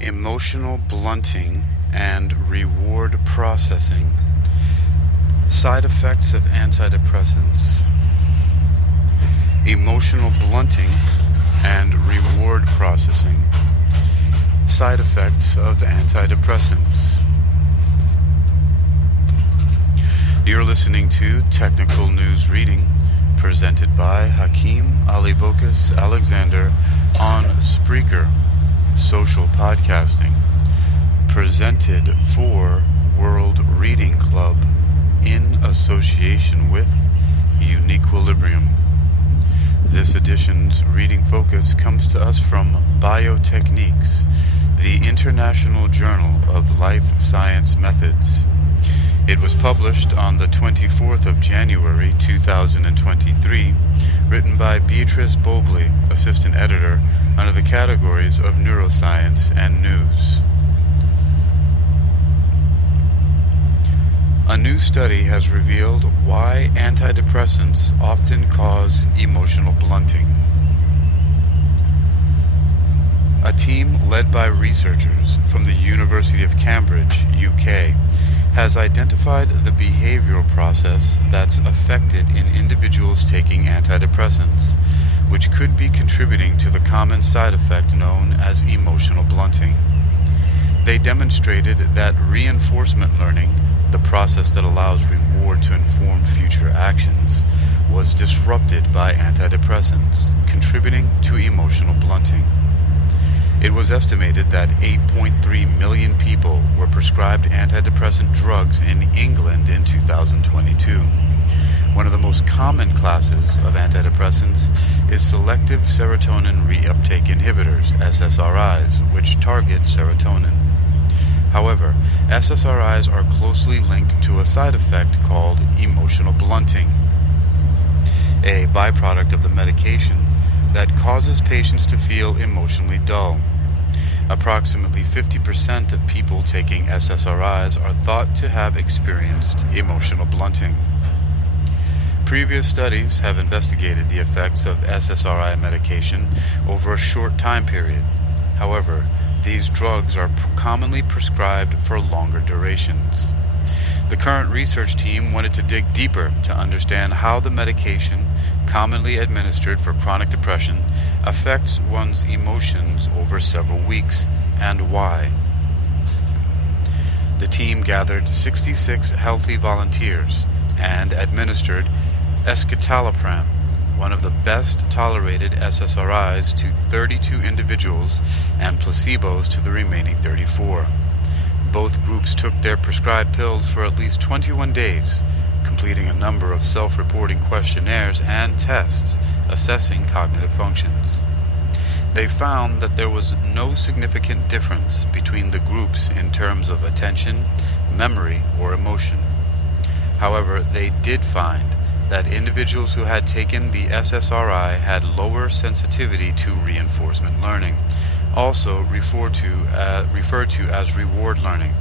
Emotional blunting and reward processing. Side effects of antidepressants. Emotional blunting and reward processing. Side effects of antidepressants. You're listening to Technical News Reading, presented by Hakeem Alibokas Alexander on Spreaker, social podcasting, presented for World Reading Club in association with UniquilibriuM. This edition's reading focus comes to us from Biotechniques, the International Journal of Life Science Methods. It was published on the 24th of January 2023, written by Beatrice Bobley, assistant editor, under the categories of neuroscience and news. A new study has revealed why antidepressants often cause emotional blunting. A team led by researchers from the University of Cambridge, UK, has identified the behavioral process that's affected in individuals taking antidepressants, which could be contributing to the common side effect known as emotional blunting. They demonstrated that reinforcement learning, the process that allows reward to inform future actions, was disrupted by antidepressants, contributing to emotional blunting. It was estimated that 8.3 million people were prescribed antidepressant drugs in England in 2022. One of the most common classes of antidepressants is selective serotonin reuptake inhibitors, SSRIs, which target serotonin. However, SSRIs are closely linked to a side effect called emotional blunting, a byproduct of the medication that causes patients to feel emotionally dull. Approximately 50% of people taking SSRIs are thought to have experienced emotional blunting. Previous studies have investigated the effects of SSRI medication over a short time period. However, these drugs are commonly prescribed for longer durations. The current research team wanted to dig deeper to understand how the medication, commonly administered for chronic depression, affects one's emotions over several weeks, and why. The team gathered 66 healthy volunteers and administered escitalopram, one of the best tolerated SSRIs, to 32 individuals and placebos to the remaining 34. Both groups took their prescribed pills for at least 21 days, completing a number of self-reporting questionnaires and tests assessing cognitive functions. They found that there was no significant difference between the groups in terms of attention, memory, or emotion. However, they did find that individuals who had taken the SSRI had lower sensitivity to reinforcement learning, also referred to as reward learning.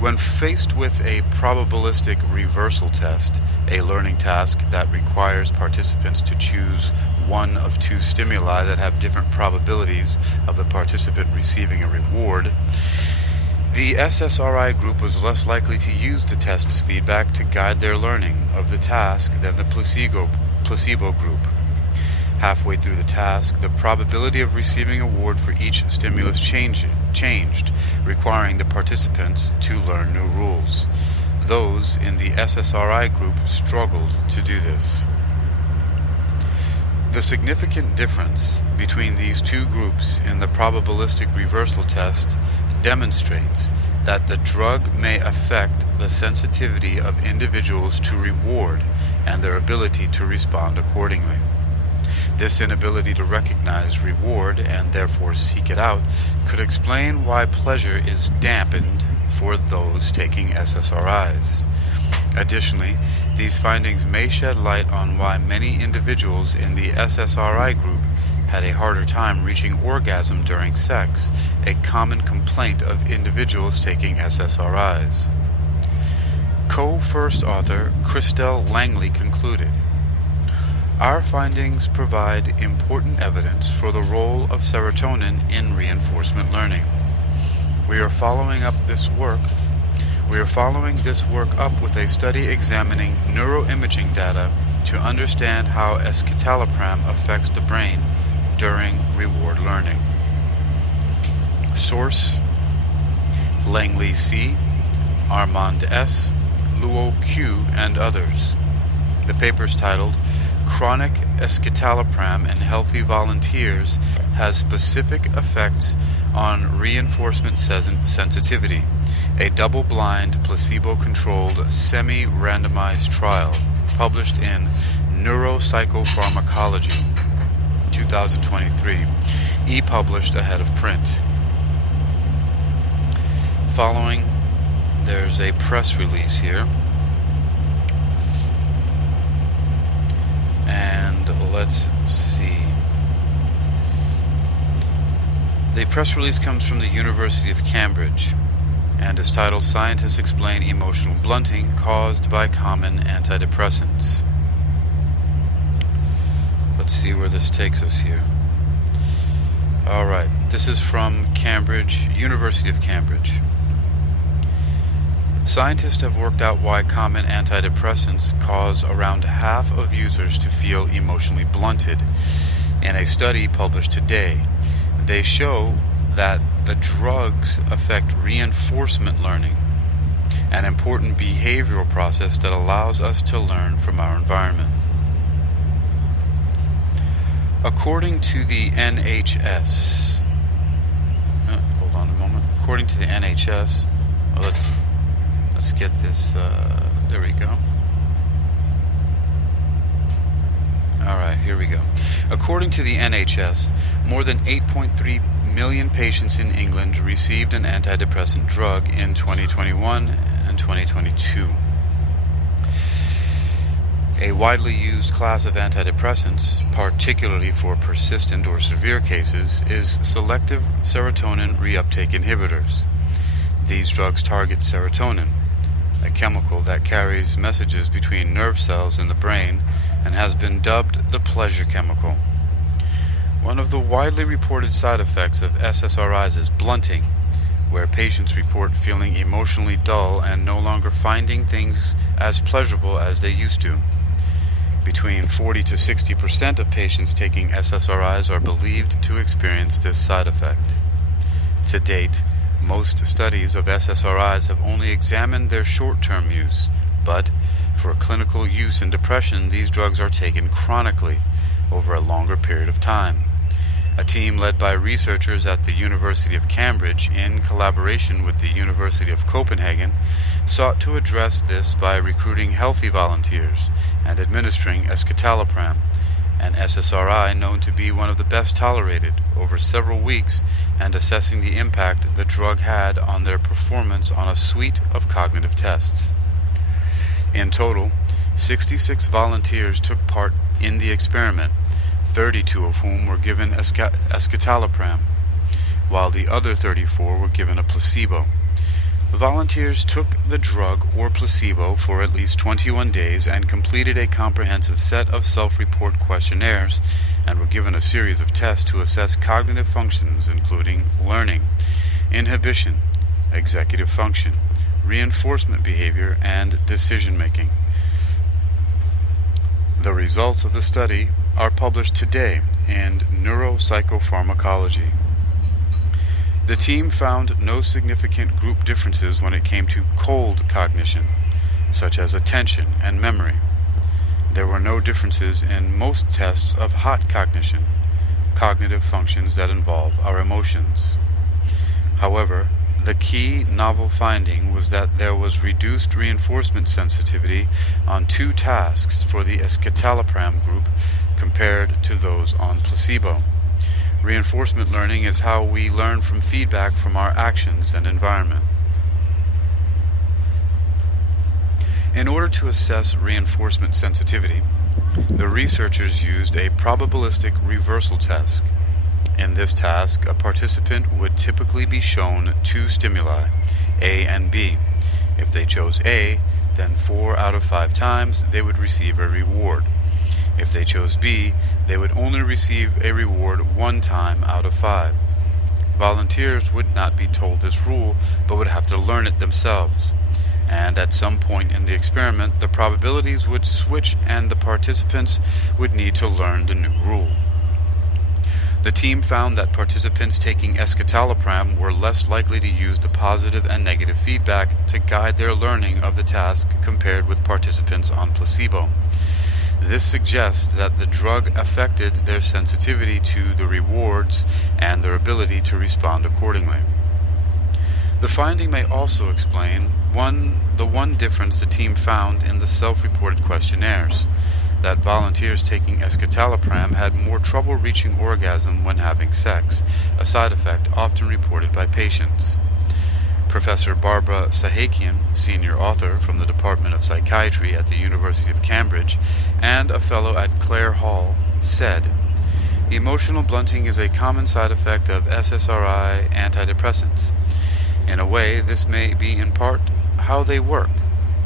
When faced with a probabilistic reversal test, a learning task that requires participants to choose one of two stimuli that have different probabilities of the participant receiving a reward, the SSRI group was less likely to use the test's feedback to guide their learning of the task than the placebo group. Halfway through the task, the probability of receiving a reward for each stimulus changed, requiring the participants to learn new rules. Those in the SSRI group struggled to do this. The significant difference between these two groups in the probabilistic reversal test demonstrates that the drug may affect the sensitivity of individuals to reward and their ability to respond accordingly. This inability to recognize reward and therefore seek it out could explain why pleasure is dampened for those taking SSRIs. Additionally, these findings may shed light on why many individuals in the SSRI group had a harder time reaching orgasm during sex, a common complaint of individuals taking SSRIs. Co-first author Christelle Langley concluded, Our findings provide important evidence for the role of serotonin in reinforcement learning. We are following this work up with a study examining neuroimaging data to understand how escitalopram affects the brain during reward learning. Source: Langley C., Armand S., Luo Q., and others. The paper is titled Chronic Escitalopram in Healthy Volunteers Has Specific Effects on Reinforcement Sensitivity, a double-blind, placebo-controlled, semi-randomized trial, published in Neuropsychopharmacology, 2023, e-published ahead of print. Following, there's a press release here. And let's see. The press release comes from the University of Cambridge and is titled Scientists Explain Emotional Blunting Caused by Common Antidepressants. Let's see where this takes us here. Alright, this is from Cambridge, University of Cambridge. Scientists have worked out why common antidepressants cause around half of users to feel emotionally blunted. In a study published today, they show that the drugs affect reinforcement learning, an important behavioral process that allows us to learn from our environment. According to the NHS, hold on a moment. According to the NHS, let's get this, there we go. Alright, here we go. According to the NHS, more than 8.3 million patients in England received an antidepressant drug in 2021 and 2022. A widely used class of antidepressants, particularly for persistent or severe cases, is selective serotonin reuptake inhibitors. These drugs target serotonin, a chemical that carries messages between nerve cells in the brain and has been dubbed the pleasure chemical. One of the widely reported side effects of SSRIs is blunting, where patients report feeling emotionally dull and no longer finding things as pleasurable as they used to. Between 40 to 60% of patients taking SSRIs are believed to experience this side effect. To date, most studies of SSRIs have only examined their short-term use, but for clinical use in depression, these drugs are taken chronically over a longer period of time. A team led by researchers at the University of Cambridge, in collaboration with the University of Copenhagen, sought to address this by recruiting healthy volunteers and administering escitalopram, an SSRI known to be one of the best tolerated, over several weeks, and assessing the impact the drug had on their performance on a suite of cognitive tests. In total, 66 volunteers took part in the experiment, 32 of whom were given escitalopram, while the other 34 were given a placebo. The volunteers took the drug or placebo for at least 21 days and completed a comprehensive set of self-report questionnaires and were given a series of tests to assess cognitive functions including learning, inhibition, executive function, reinforcement behavior, and decision-making. The results of the study are published today in Neuropsychopharmacology. The team found no significant group differences when it came to cold cognition, such as attention and memory. There were no differences in most tests of hot cognition, cognitive functions that involve our emotions. However, the key novel finding was that there was reduced reinforcement sensitivity on 2 tasks for the escitalopram group compared to those on placebo. Reinforcement learning is how we learn from feedback from our actions and environment. In order to assess reinforcement sensitivity, the researchers used a probabilistic reversal test. In this task, a participant would typically be shown 2 stimuli, A and B. If they chose A, then 4 out of 5 times they would receive a reward. If they chose B, they would only receive a reward 1 time out of 5. Volunteers would not be told this rule, but would have to learn it themselves. And at some point in the experiment, the probabilities would switch and the participants would need to learn the new rule. The team found that participants taking escitalopram were less likely to use the positive and negative feedback to guide their learning of the task compared with participants on placebo. This suggests that the drug affected their sensitivity to the rewards and their ability to respond accordingly. The finding may also explain the one difference the team found in the self-reported questionnaires, that volunteers taking escitalopram had more trouble reaching orgasm when having sex, a side effect often reported by patients. Professor Barbara Sahakian, senior author from the Department of Psychiatry at the University of Cambridge and a fellow at Clare Hall, said, "Emotional blunting is a common side effect of SSRI antidepressants. In a way, this may be in part how they work.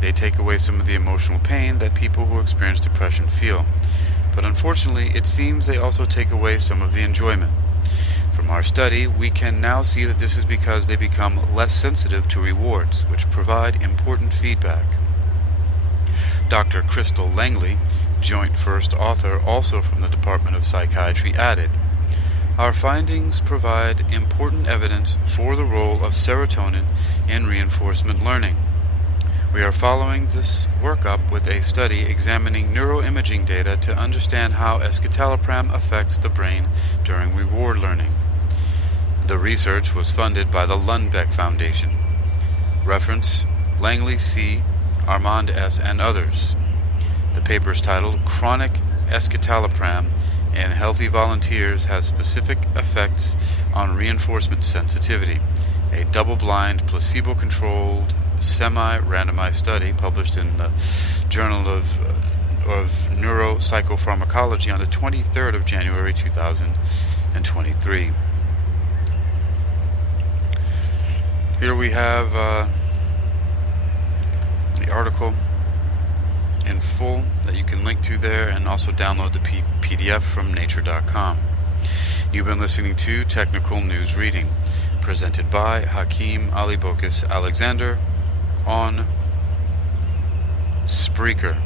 They take away some of the emotional pain that people who experience depression feel. But unfortunately, it seems they also take away some of the enjoyment. From our study, we can now see that this is because they become less sensitive to rewards, which provide important feedback." Dr. Crystal Langley, joint first author also from the Department of Psychiatry, added, "Our findings provide important evidence for the role of serotonin in reinforcement learning. We are following this work up with a study examining neuroimaging data to understand how escitalopram affects the brain during reward learning. The research was funded by the Lundbeck Foundation. Reference: Langley C., Armand S., and others. The paper is titled Chronic Escitalopram in Healthy Volunteers Has Specific Effects on Reinforcement Sensitivity, a double-blind, placebo-controlled, semi-randomized study published in the Journal of Neuropsychopharmacology on the 23rd of January 2023. Here we have the article in full that you can link to there, and also download the PDF from nature.com. You've been listening to Technical News Reading, presented by Hakeem Ali Bokus Alexander on Spreaker.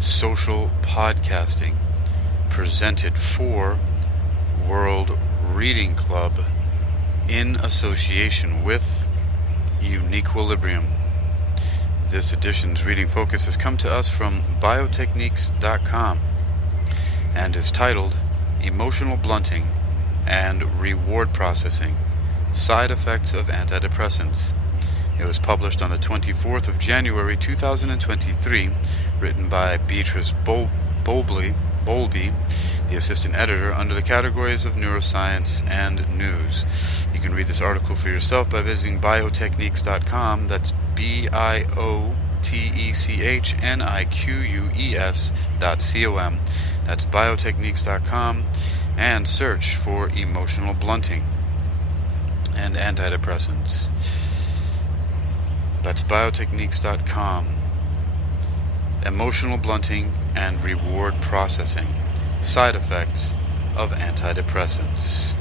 Social podcasting, presented for World Reading Club in association with UniquilibriuM. This edition's reading focus has come to us from biotechniques.com and is titled Emotional Blunting and Reward Processing, Side Effects of Antidepressants. It was published on the 24th of January 2023, written by Beatrice Bowlby, the assistant editor, under the categories of neuroscience and news. You can read this article for yourself by visiting biotechniques.com. That's biotechniqueus.com. That's biotechniques.com, and search for emotional blunting and antidepressants. That's biotechniques.com. Emotional blunting and reward processing, side effects of antidepressants.